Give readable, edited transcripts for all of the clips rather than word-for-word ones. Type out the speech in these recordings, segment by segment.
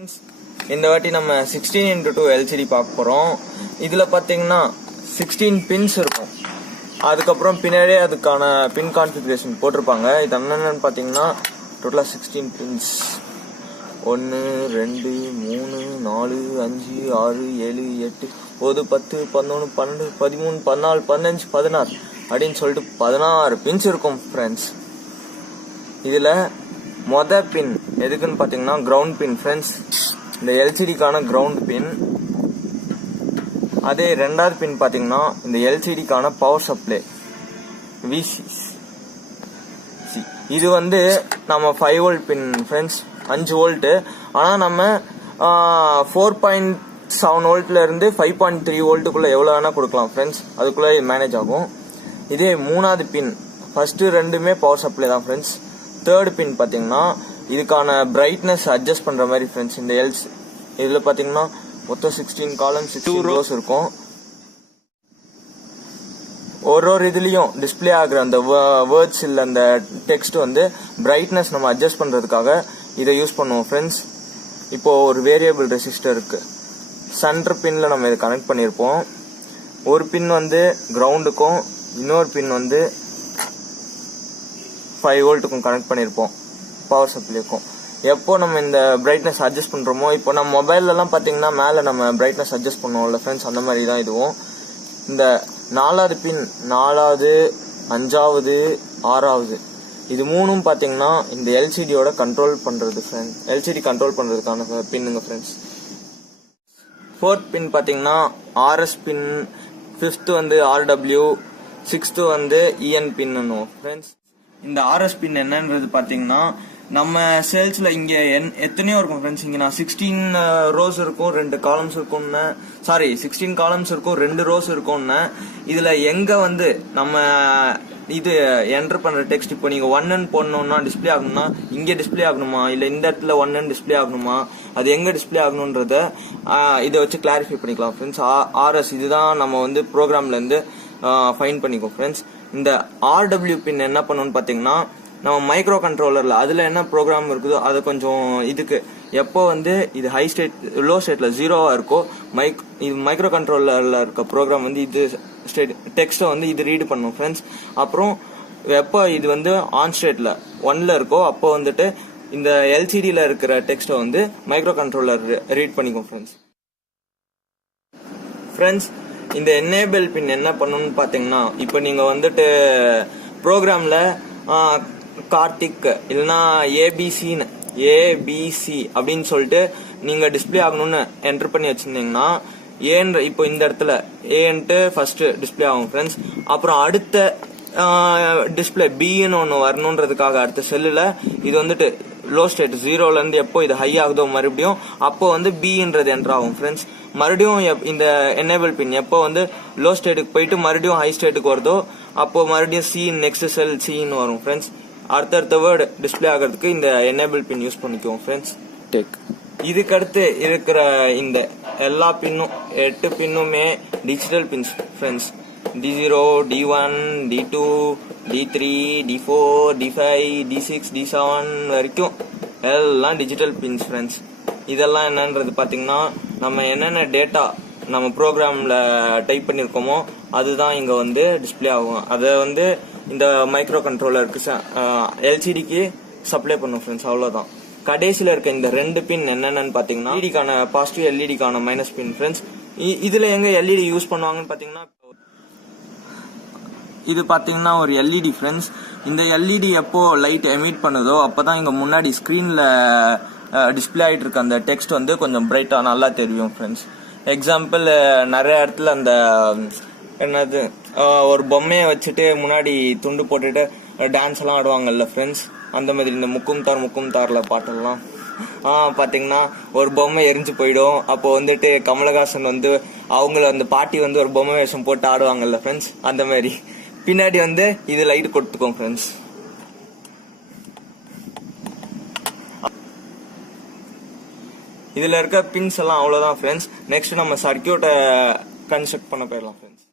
Friends, இந்த வாட்டி நம்ம 16x2 LCD பார்க்க போகிறோம். இதில் பார்த்தீங்கன்னா 16 பின்ஸ் இருக்கும். அதுக்கப்புறம் பின்னாடியே அதுக்கான பின் கான்ஃபிகரேஷன் போட்டிருப்பாங்க. இது என்னென்னு பார்த்தீங்கன்னா டோட்டலாக 16 பின்ஸ். 1 2 3 4 5 6 7 8 9 10 11 12 13 14 15 16 அப்படின்னு சொல்லிட்டு 16 பின்ஸ் இருக்கும் ஃப்ரெண்ட்ஸ். இதில் பின் எதுக்குன்னு பார்த்தீங்கன்னா கிரவுண்ட் பின் ஃப்ரெண்ட்ஸ். இந்த எல்சிடிக்கான கிரவுண்ட் பின். அதே ரெண்டாவது பின் பார்த்தீங்கன்னா இந்த எல்சிடிக்கான பவர் சப்ளை விசிசி. இது நம்ம 5 வோல்ட் பின் ஃப்ரெண்ட்ஸ், 5 வோல்ட்டு. ஆனால் நம்ம 4.7 வோல்ட்ல இருந்து 5.3 வோல்ட்டுக்குள்ள எவ்வளோ வேணா கொடுக்கலாம் ஃப்ரெண்ட்ஸ். அதுக்குள்ள மேனேஜ் ஆகும். இதே மூணாவது பின், ஃபர்ஸ்ட் ரெண்டுமே பவர் சப்ளை தான் ஃப்ரெண்ட்ஸ். தேர்ட் பின் பார்த்தீங்கன்னா இதுக்கான பிரைட்னஸ் அட்ஜஸ்ட் பண்ற மாதிரி ஃப்ரெண்ட்ஸ். இந்த இதில் பார்த்தீங்கன்னா மொத்தம் 16 காலம்ஸ் 2 ரோஸ் இருக்கும். ஒரு இதுலயும் டிஸ்பிளே ஆகுற அந்த வேர்ட்ஸ் இல்ல அந்த டெக்ஸ்ட் பிரைட்னஸ் நம்ம அட்ஜஸ்ட் பண்றதுக்காக இதை யூஸ் பண்ணுவோம் ஃப்ரெண்ட்ஸ். இப்போ ஒரு வேரியபிள் ரெசிஸ்டர் இருக்கு. சென்டர் பின்ல நம்ம இதை கனெக்ட் பண்ணியிருப்போம். ஒரு பின் கிரவுண்டுக்கும், இன்னொரு பின் 5 வோல்ட்டுக்கும் கனெக்ட் பண்ணியிருப்போம் பவர் சப்ளைக்கும். எப்போ நம்ம இந்த பிரைட்னஸ் அட்ஜஸ்ட் பண்றோமோ, இப்போ நம்ம மொபைல்லலாம் பார்த்தீங்கன்னா மேலே நம்ம பிரைட்னஸ் அட்ஜஸ்ட் பண்ணுவோம்ல ஃப்ரெண்ட்ஸ், அந்த மாதிரி தான் இதுவும். இந்த 4வது பின், 4வது 5வது 6வது இது மூணும் பார்த்தீங்கன்னா இந்த எல்சிடியோட கண்ட்ரோல் பண்றது ஃப்ரெண்ட்ஸ். எல்சிடி கண்ட்ரோல் பண்றதுக்கான பின்னுங்க ஃப்ரெண்ட்ஸ். 4th பின் பார்த்தீங்கன்னா ஆர்எஸ் பின், 5th ஆர்டபிள்யூ, 6th இஎன் பின் ஃப்ரெண்ட்ஸ். இந்த ஆர்எஸ் பின் என்னன்றது பார்த்தீங்கன்னா நம்ம சேல்ஸ்ல இங்க எத்தனையோ இருக்கும் ஃப்ரெண்ட்ஸ். இங்க நான் 16 ரோஸ் இருக்கும், 2 காலம்ஸ் இருக்கும்னு, 16 காலம்ஸ் இருக்கும், 2 ரோஸ் இருக்கும்னு. இதுல எங்க நம்ம இது என்டர் பண்ற டெக்ஸ்ட், இப்போ நீங்க 1N போடணும்னா டிஸ்பிளே ஆகணும்னா இங்க டிஸ்பிளே ஆகணுமா, இல்ல இந்த இடத்துல 1N டிஸ்பிளே ஆகணுமா, அது எங்க டிஸ்பிளே ஆகணும்ன்றத இதை வச்சு கிளாரிஃபை பண்ணிக்கலாம் ஃப்ரெண்ட்ஸ். ஆர்எஸ் இதுதான் நம்ம ப்ரோக்ராம்ல இருந்து ஃபைன் பண்ணிக்கோ ஃப்ரெண்ட்ஸ். இந்த ஆர்டபிள்யூ பின் என்ன பண்ணணும்னு பாத்தீங்கன்னா நம்ம மைக்ரோ கண்ட்ரோலர்ல அதுல என்ன ப்ரோக்ராம் இருக்குதோ அதை கொஞ்சம் இதுக்கு எப்போ இது ஹை ஸ்டேட் லோ ஸ்டேட்ல 0வா இருக்கோ, இது மைக்ரோ கண்ட்ரோலர்ல இருக்க ப்ரோக்ராம் இது ஸ்டேட் டெக்ஸ்ட இது ரீட் பண்ணும் ஃப்ரெண்ட்ஸ். அப்புறம் எப்போ இது ஆன் ஸ்டேட்ல 1ல இருக்கோ அப்போ இந்த எல்சிடில இருக்கிற டெக்ஸ்ட மைக்ரோ கண்ட்ரோலர் ரீட் பண்ணிக்கும் ஃப்ரெண்ட்ஸ். ஃப்ரெண்ட்ஸ், இந்த என்னேபிள் பின் என்ன பண்ணணும்னு பாத்தீங்கன்னா, இப்போ நீங்க ப்ரோக்ராம்ல கார்த்திக் இல்லைன்னா ஏபிசி அப்படின்னு சொல்லிட்டு நீங்க டிஸ்பிளே ஆகணும்னு என்டர் பண்ணி வச்சிருந்தீங்கன்னா இப்போ இந்த இடத்துல ஏன்ட்டு ஃபர்ஸ்ட் டிஸ்பிளே ஆகும் ஃப்ரெண்ட்ஸ். அப்புறம் அடுத்த டிஸ்பிளே பின்னு ஒன்று வரணுன்றதுக்காக அடுத்த செல்லுல இது லோ ஸ்டேட் 0ல இருந்து எப்போ இது ஹை ஆகுதோ மறுபடியும் அப்போ பின்றது என்டர் ஆகும் ஃப்ரெண்ட்ஸ். மறுபடியும் இந்த எனேபிள் பின் எப்போ லோ ஸ்டேட்டுக்கு போயிட்டு மறுபடியும் ஹை ஸ்டேட்டுக்கு வருதோ அப்போ மறுபடியும் சி நெக்ஸ்ட் செல் சின்னு வரும் ஃப்ரெண்ட்ஸ். அடுத்தடுத்த வேர்டு டிஸ்பிளே ஆகிறதுக்கு இந்த எனேபிள் பின் யூஸ் பண்ணிக்குவோம் ஃப்ரெண்ட்ஸ். இதுக்கு அடுத்து இருக்கிற இந்த எல்லா பின்னும் 8 பின்னுமே digital pins friends. D0, D1, D2, D3, D4, D5, D6, D7 வரைக்கும் எல்லாம் டிஜிட்டல் பின்ஸ் ஃப்ரெண்ட்ஸ். இதெல்லாம் என்னன்றது பாத்தீங்கன்னா நம்ம என்னென்ன டேட்டா நம்ம ப்ரோக்ராம்ல டைப் பண்ணிருக்கோமோ அதுதான் இங்க டிஸ்பிளே ஆகும். அதை இந்த மைக்ரோ கண்ட்ரோலருக்கு எல்சிடிக்கு சப்ளை பண்ணும் ஃப்ரெண்ட்ஸ். அவ்வளவுதான். கடைசியில இருக்க இந்த 2 பின் என்னென்னு பாத்தீங்கன்னா எல்இடிக்கான பாசிட்டிவ், எல்இடிக்கான மைனஸ் பின் ஃப்ரெண்ட்ஸ். இதுல எங்க எல்இடி யூஸ் பண்ணுவாங்கன்னு பாத்தீங்கன்னா இது பாத்தீங்கன்னா ஒரு எல்இடி ஃப்ரெண்ட்ஸ். இந்த எல்இடி எப்போ லைட் எமிட் பண்ணுதோ அப்பதான் இங்க முன்னாடி ஸ்கிரீன்ல டிஸ்பிளே ஆயிட்டு இருக்க அந்த டெக்ஸ்ட் கொஞ்சம் பிரைட்டா நல்லா தெரியும் ஃப்ரெண்ட்ஸ். எக்ஸாம்பிள், நிறைய இடத்துல அந்த என்னது ஒரு பொம்மையை வச்சுட்டு முன்னாடி துண்டு போட்டுட்டு டான்ஸ் எல்லாம் ஆடுவாங்கல்ல ஃப்ரெண்ட்ஸ், அந்த மாதிரி இந்த முக்கும் தார்ல பாட்டெல்லாம் பாத்தீங்கன்னா ஒரு பொம்மை எரிஞ்சு போயிடும். அப்போ கமலஹாசன் அவங்கள அந்த பாட்டி ஒரு பொம்மை வேஷம் போட்டு ஆடுவாங்கல்ல ஃப்ரெண்ட்ஸ், அந்த மாதிரி பின்னாடி இது லைட் கொடுத்துக்கோங்க ஃப்ரெண்ட்ஸ். இதுல இருக்க பின்ஸ் எல்லாம் அவ்வளவுதான் ஃப்ரெண்ட்ஸ். நெக்ஸ்ட் நம்ம சர்க்கியூட்டை கன்ஸ்ட்ரக்ட் பண்ண போயிடலாம் ஃப்ரெண்ட்ஸ்.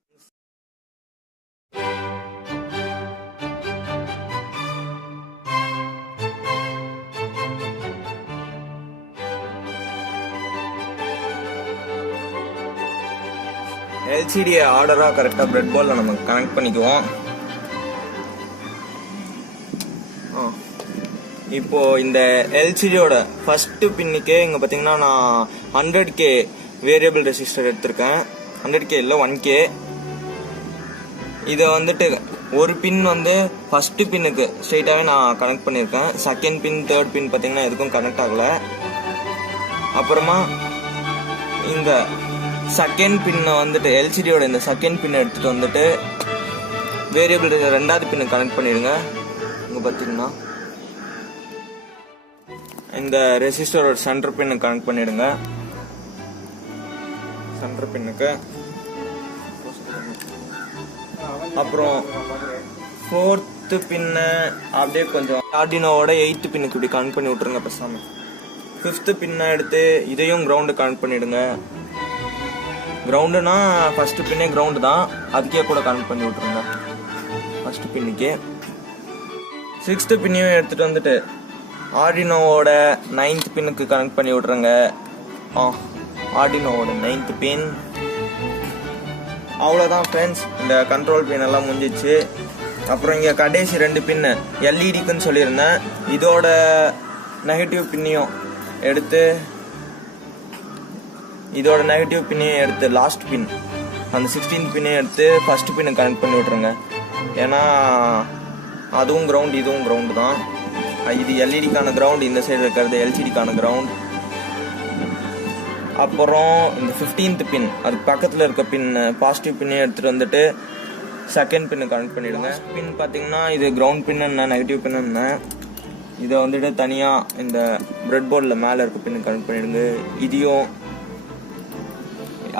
எல்சிடியை ஆர்டராக கரெக்டாக பிரெட் போர்டில் நம்ம கனெக்ட் பண்ணிக்குவோம். இப்போ இந்த எல்சிடியோட ஃபர்ஸ்ட் பின்னுக்கே இங்கே பார்த்தீங்கன்னா நான் 100K வேரியபிள் ரெசிஸ்டர் எடுத்திருக்கேன். 100K இல்லை 1K. இதை வந்துட்டு ஒரு பின் வந்து ஃபர்ஸ்ட் பின்னுக்கு ஸ்ட்ரெயிட்டாகவே நான் கனெக்ட் பண்ணியிருக்கேன். செகண்ட் பின் தேர்ட் பின் பார்த்தீங்கன்னா எதுக்கும் கனெக்ட் ஆகலை. அப்புறமா இந்த செகண்ட் பின்னை வந்துட்டு எல்சிடியோட இந்த செகண்ட் பின்னை எடுத்துகிட்டு வந்துட்டு வேரியபிள் ரெண்டாவது பின்னை கனெக்ட் பண்ணிடுங்க. இங்கே பார்த்தீங்கன்னா இந்த ரெசிஸ்டரோட சென்டர் பின்னு கனெக்ட் பண்ணிடுங்க. சென்டர் பின்னுக்கு அப்புறம் ஃபோர்த்து பின்னை அப்படியே கொஞ்சம் ஆர்டினோவோட 8th பின்னுக்கு இப்படி கனெக்ட் பண்ணி விட்டுருங்க பேசாம. 5th பின்னை எடுத்து இதையும் கிரவுண்டு கனெக்ட் பண்ணிடுங்க. கிரவுண்டுனா ஃபர்ஸ்ட் பின்னே கிரவுண்டு தான், அதுக்கே கூட கனெக்ட் பண்ணி விட்டுருங்க ஃபர்ஸ்ட் பின்னுக்கு. 6th பின்னையும் எடுத்துட்டு வந்துட்டு ஆர்டினோவோட 9th பின்னுக்கு கனெக்ட் பண்ணி விட்ருங்க. ஆர்டினோவோட 9th பின். அவ்வளோதான் ஃப்ரெண்ட்ஸ், இந்த கண்ட்ரோல் பின் எல்லாம் முடிஞ்சிச்சு. அப்புறம் இங்கே கடைசி 2 பின்னு எல்இடிக்குன்னு சொல்லியிருந்தேன். இதோட நெகட்டிவ் பின்னையும் எடுத்து லாஸ்ட் பின் அந்த 16th பின்னையும் எடுத்து ஃபர்ஸ்ட் பின்னை கனெக்ட் பண்ணி விட்ருங்க. ஏன்னா அதுவும் கிரவுண்ட் இதுவும் கிரவுண்டு தான். இது எல்இடிக்கான கிரவுண்ட், இந்த சைடு இருக்கிறது எல்சிடிக்கான கிரவுண்ட். அப்புறம் இந்த 15th பின் அதுக்கு பக்கத்தில் இருக்க பின் பாசிட்டிவ் பின்னே எடுத்துகிட்டு வந்துட்டு செகண்ட் பின்னு கனெக்ட் பண்ணிவிடுங்க. பின் பார்த்தீங்கன்னா இது கிரவுண்ட் பின்னு நெகட்டிவ் பின்னு. இதை வந்துட்டு தனியாக இந்த பிரெட் போர்டில் மேலே இருக்க பின்னு கனெக்ட் பண்ணிவிடுங்க. இதையும்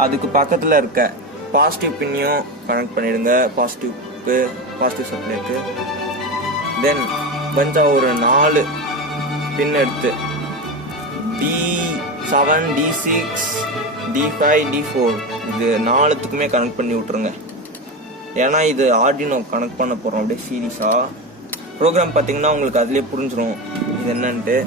அதுக்கு பக்கத்தில் இருக்க பாசிட்டிவ் பின்னையும் கனெக்ட் பண்ணிவிடுங்க. பாசிட்டிவ் சப்ளைக்கு. தென் கொஞ்சம் ஒரு 4 பின் எடுத்து D7, D6, D5, D4 இது 4த்துக்குமே கனெக்ட் பண்ணி விட்ருங்க. ஏன்னா இது ஆர்டினோ கனெக்ட் பண்ண போகிறோம் அப்படியே சீரியஸாக. ப்ரோக்ராம் பார்த்தீங்கன்னா உங்களுக்கு அதுலேயே புரிஞ்சிடும் இது என்னன்ட்டு.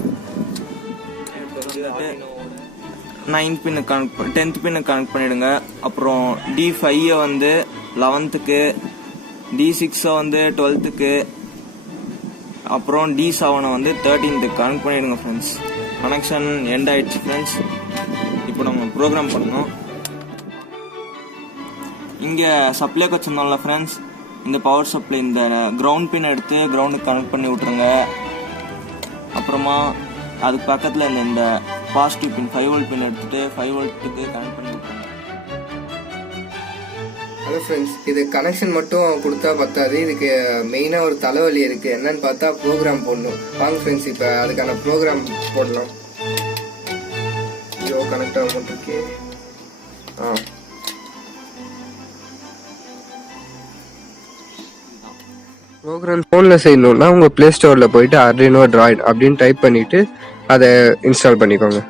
9th பின்னு கனெக்ட் 10th பின்னு கனெக்ட் பண்ணிவிடுங்க. அப்புறம் D5 வந்து 11க்கு, D6 வந்து 12க்கு, அப்புறம் D7 வந்து 13க்கு கனெக்ட் பண்ணிவிடுங்க ஃப்ரெண்ட்ஸ். கனெக்ஷன் எண்ட் ஆயிடுச்சு ஃப்ரெண்ட்ஸ். இப்போ நம்ம ப்ரோக்ராம் பண்ணணும். இங்கே சப்ளைக்கு வச்சுருந்தோம்ல ஃப்ரெண்ட்ஸ், இந்த பவர் சப்ளை இந்த கிரவுண்ட் பின் எடுத்து கிரவுண்டுக்கு கனெக்ட் பண்ணி விட்ருங்க. அப்புறமா அதுக்கு பக்கத்தில் இந்த பாசிட்டிவ் பின் 5 volt பின் எடுத்துகிட்டு 5 voltக்கு கனெக்ட் பண்ணி விட்ருங்க. ஹலோ ஃப்ரெண்ட்ஸ், இது கனெக்ஷன் மட்டும் கொடுத்தா பத்தாது, இதுக்கு மெயினாக ஒரு தலைவலி இருக்குது. என்னன்னு பார்த்தா ப்ரோக்ராம் போடணும். வாங்க ஃப்ரெண்ட்ஸ், இப்போ அதுக்கான ப்ரோக்ராம் போடலாம். ஐயோ கனெக்ட் ஆக மாட்டிருக்கு. ப்ரோக்ராம் ஃபோனில் செய்யணும்னா உங்கள் ப்ளே ஸ்டோரில் போயிட்டு Arduino Droid அப்படின்னு டைப் பண்ணிவிட்டு அதை இன்ஸ்டால் பண்ணிக்கோங்க.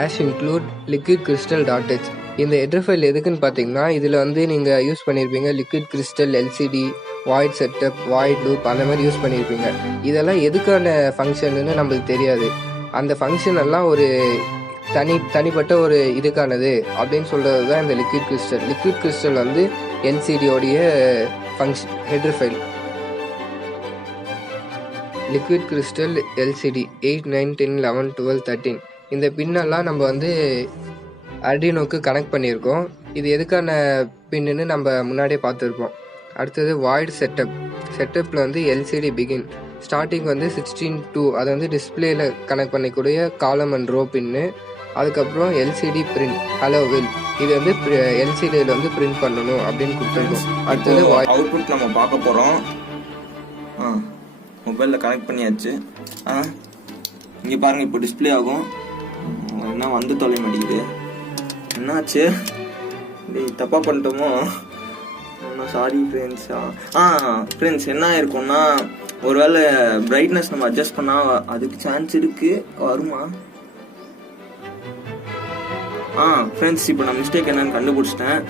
Ash include liquid crystal .h. இந்த ஹெடர் ஃபைல் எதுக்குன்னு பார்த்தீங்கன்னா, இதில் வந்து நீங்கள் யூஸ் பண்ணியிருப்பீங்க liquid crystal, LCD, void setup, void loop அந்த மாதிரி யூஸ் பண்ணியிருப்பீங்க. இதெல்லாம் எதுக்கான ஃபங்க்ஷன்னு நம்மளுக்கு தெரியாது. அந்த ஃபங்க்ஷன் எல்லாம் ஒரு தனிப்பட்ட ஒரு இதுக்கானது அப்படின்னு சொல்கிறது தான் இந்த லிக்விட் கிறிஸ்டல். லிக்விட் கிறிஸ்டல் வந்து எல்சிடியோடைய function header file. Liquid crystal LCD 8, 9, 10, 11, 12, 13 இந்த பின்னெல்லாம் நம்ம வந்து Arduinoக்கு கனெக்ட் பண்ணியிருக்கோம். இது எதுக்கான பின்னு நம்ம முன்னாடியே பார்த்துருப்போம். அடுத்தது வாய்ட் செட்டப்பில் வந்து எல்சிடி பிகின் ஸ்டார்டிங் வந்து 16-2 அதை வந்து டிஸ்பிளேயில் கனெக்ட் பண்ணக்கூடிய காலம் அண்ட் ரோ பின்னு. அதுக்கப்புறம் எல்சிடி பிரிண்ட் ஹலோ வில் இது வந்து எல்சிடியில் வந்து பிரிண்ட் பண்ணணும் அப்படின்னு கொடுத்துருக்கோம். அடுத்தது அவுட்புட் நம்ம பார்க்க போகிறோம். மொபைலில் கனெக்ட் பண்ணியாச்சு. இங்கே பாருங்கள், இப்போ டிஸ்பிளே ஆகும். என்ன வந்து தொலை மாட்டேங்குது, என்னாச்சு? தப்பாக பண்ணிட்டோமோ? சாரி ஃப்ரெண்ட்ஸா. ஃப்ரெண்ட்ஸ் என்ன ஆயிருக்கும்னா, ஒருவேளை பிரைட்னஸ் நம்ம அட்ஜஸ்ட் பண்ணால் அதுக்கு சான்ஸ் இருக்கு, வருமா? ஃப்ரெண்ட்ஸ் இப்போ நான் மிஸ்டேக் என்னன்னு கண்டுபிடிச்சிட்டேன்.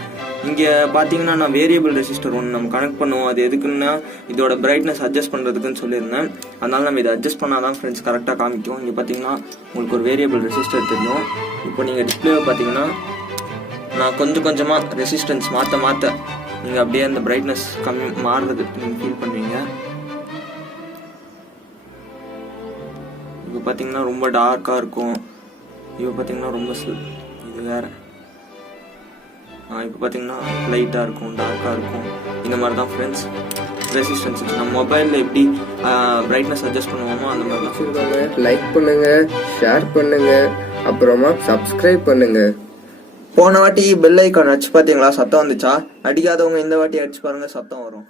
இங்கே பார்த்தீங்கன்னா நான் வேரியபிள் ரெசிஸ்டர் ஒன்று நம்ம கனெக்ட் பண்ணுவோம். அது எதுக்குன்னா இதோட பிரைட்னஸ் அட்ஜஸ்ட் பண்ணுறதுக்குன்னு சொல்லியிருந்தேன். அதனால நம்ம இதை அட்ஜஸ்ட் பண்ணால் தான் ஃப்ரெண்ட்ஸ் கரெக்டாக காமிக்கும். இங்கே பார்த்தீங்கன்னா உங்களுக்கு ஒரு வேரியபிள் ரெசிஸ்டர் தெரியும். இப்போ நீங்கள் டிஸ்பிளேவை பார்த்தீங்கன்னா நான் கொஞ்சம் கொஞ்சமாக ரெசிஸ்டன்ஸ் மாற்ற நீங்கள் அப்படியே அந்த பிரைட்னஸ் மாறுறது நீங்கள் ஃபீல் பண்ணுவீங்க. இப்போ பார்த்தீங்கன்னா ரொம்ப டார்க்காக இருக்கும். இப்போ பார்த்தீங்கன்னா ரொம்ப இது வேறு. இப்போ பார்த்தீங்கன்னா லைட்டாக இருக்கும், டார்க்காக இருக்கும். இந்த மாதிரி தான் ஃப்ரெண்ட்ஸ் ரெசிஸ்டன்ஸ் நம்ம மொபைலில் எப்படி பிரைட்னஸ் அட்ஜஸ்ட் பண்ணுவோமோ அந்த மாதிரி தான். சொல்லுவாங்க, லைக் பண்ணுங்க, ஷேர் பண்ணுங்க, அப்புறமா சப்ஸ்கிரைப் பண்ணுங்க. போன வாட்டி பெல் ஐக்கான் அடிச்சு பார்த்தீங்களா, சத்தம் வந்துச்சா? அடிக்காதவங்க இந்த வாட்டி அடிச்சு பாருங்க, சத்தம் வரும்.